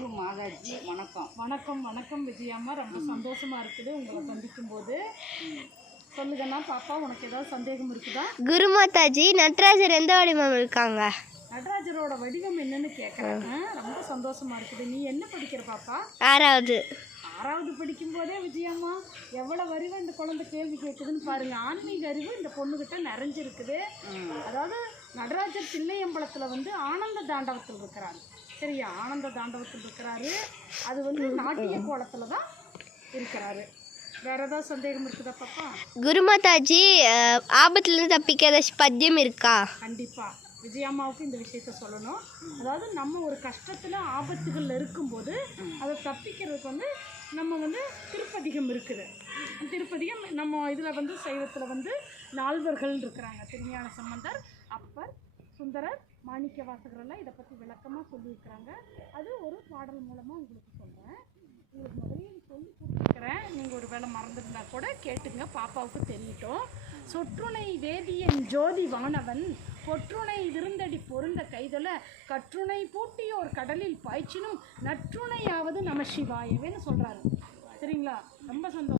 குரு மாதாஜி வணக்கம். வணக்கம் வணக்கம் விஜயாம்மா, ரொம்ப சந்தோஷமாக இருக்குது உங்களை சந்திக்கும் போது. சொல்லுங்கண்ணா பாப்பா, உனக்கு ஏதாவது சந்தேகம் இருக்குதா? குரு மாதாஜி, நடராஜர் எந்த வடிவம் இருக்காங்க? நடராஜரோட வடிவம் என்னன்னு கேட்குறாங்க. ரொம்ப சந்தோஷமாக இருக்குது. நீ என்ன படிக்கிற பாப்பா? 6வது. 6வது படிக்கும் போதே விஜயம்மா எவ்வளோ அறிவு இந்த குழந்தை கேள்வி கேட்குதுன்னு பாருங்க. ஆன்மீக அறிவு இந்த பொண்ணுகிட்ட நிறைஞ்சிருக்குது. அதாவது நடராஜர் தில்லையம்பலத்தில் வந்து ஆனந்த தாண்டவத்தில் இருக்கிறாரு. சரியா? ஆனந்த தாண்டவத்தில் இருக்கிறாரு. அது வந்து நாட்டிய கோலத்தில் தான் இருக்கிறாரு. வேற ஏதாவது சந்தேகம் இருக்குதா பாப்பா? குரு மாதாஜி, ஆபத்துலேருந்து தப்பிக்கிற பத்தியம் இருக்கா? கண்டிப்பாக விஜயம்மாவுக்கு இந்த விஷயத்த சொல்லணும். அதாவது நம்ம ஒரு கஷ்டத்தில் ஆபத்துகள் இருக்கும்போது அதை தப்பிக்கிறதுக்கு வந்து நம்ம வந்து திருப்பதிகம் இருக்குது. திருப்பதிகம் நம்ம இதில் வந்து சைவத்தில் வந்து 4வர்கள் இருக்கிறாங்க. திருஞான சம்பந்தர், அப்பர், சுந்தரர், மாணிக்க வாசகரெல்லாம் இதை பற்றி விளக்கமாக சொல்லியிருக்கிறாங்க. அது ஒரு பாடல் மூலமாக உங்களுக்கு சொல்கிறேன். உங்களுக்கு முதலே சொல்லி கொடுத்துருக்கிறேன். நீங்கள் ஒரு வேளை மறந்துருந்தா கூட கேட்டுங்க, பாப்பாவுக்கு தெரியட்டும். சொற்றுணை வேதியன் ஜோதி வானவன் பொற்றுணை விருந்தடி பொருந்த கைதல கற்றுணை பூட்டியோர் கடலில் பாய்ச்சினும் நற்றுணையாவது நம சிவாயவேன்னு சொல்கிறாரு. சரிங்களா? ரொம்ப சந்தோஷம்.